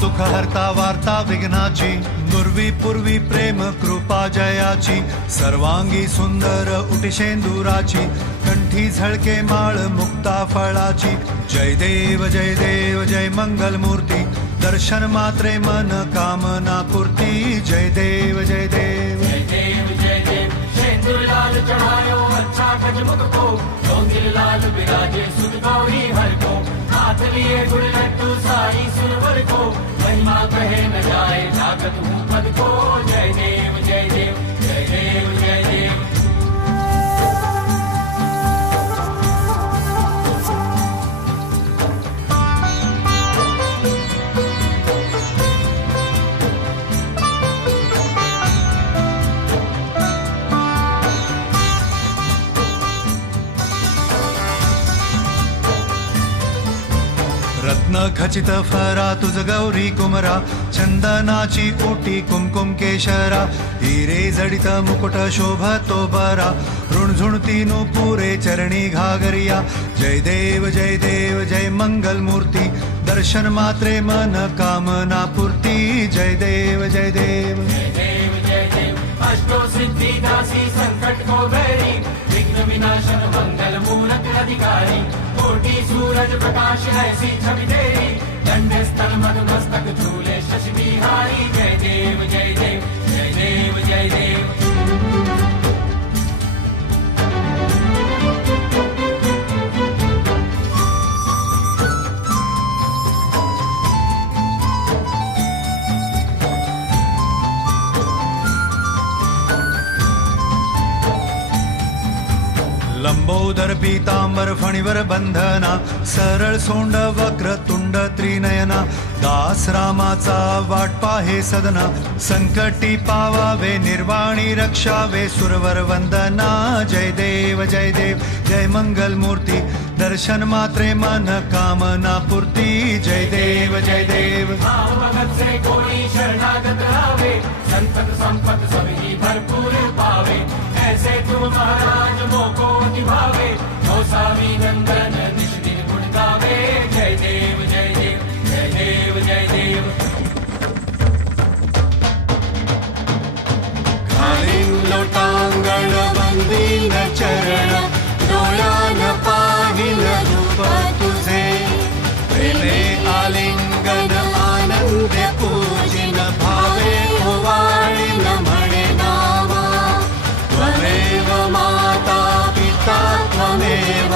दुःख हरता वार्ता विघ्नाची, नुरवी पूर्वी प्रेम कृपा जयाची, सर्वांगी सुंदर उटिशेंदुराची, कंठी झळके माळ मुक्ता फळाची. जय देव जय मंगल मूर्ती, दर्शन मात्रे मन कामना पूर्ती. जय देव जय देव शेंदूर लाल चढ़ायो अच्छा गजमुख को, डोंगिर लाल विराजे सुत गौरी हर को, हाथ लिए गुड़ लड्डू साई सुरवर को, महिमा कहे न जाए जागत हूँ पद को. जय देव जय देव जय देव जय देव. रत्न खचित फरा तुझ गौरी कुमरा, चंदनाची ओटी कुमकुम केशरा, हिरे जडित मुकुट शोभतो बरा, ऋणझुणती पुरे चरणी घागरिया. जय देव जय मंगल मूर्ती, दर्शन मात्रे मन कामना पूर्ती. जय देव जय देव जय देव. अष्टो सिद्धि दासी संकट को बैरी, विघ्न विनाशन मंगल मूरत अधिकारी, कोटि सूरज प्रकाश ऐसी छवि तेरी, दंड स्थल मस्तक झूले शशि बिहारी. जय देव जय देव जय देव जय देव. लंबोदर पीतांबर फणीवर बंधना, सरळ सोंड वक्र तुंड त्रिनयना, दास रामाचा वाट पाहे सदना, संकटी पावावे निर्वाणी रक्षावे सुरवर वंदना. जय देव जय मंगल मूर्ती, दर्शन मात्रे मन कामना पूर्ती. जय देव जय देव. भगत से कोई शरणागत आवे, संतत संपत सभी भरपूर पावे, ऐसे तुम महाराज मोको निभावे, गोसावी नंदन निश दिन गुण गावे. जय देव जय देव जय देव जय देव. खालीं लोटांगण वंदीन चरण, डोळ्यान पाहिल रूप तुझे, प्रेमे आलिंगन आनंदे पूजिन, भावे ओवाळीन म्हणे नावा. त्वमेव माता पिता त्वमेव,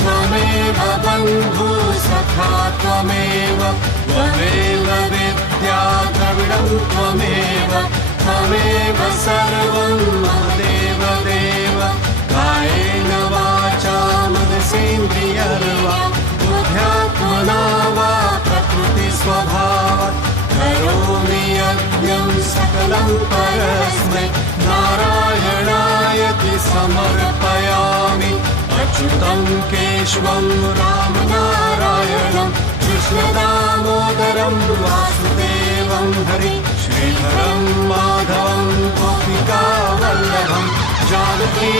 त्वमेव बंधु सखा त्वमेव, त्वमेव विद्या द्रविडं त्वमेव, त्वमेव सर्वं देव देव. कायेन वाचा मनसेन्द्रियर्वा, बुद्ध्यात्मना वा प्रकृति स्वभावात्, करोमि यज्ञं सकलं परस्मै, नारायणायति समर्पयामि. अच्युतं केशवं रामनारायणं, कृष्णदामोदरं वासुदेवं हरि, श्रीधरं माधवं गोपिकावल्लभं, जानकी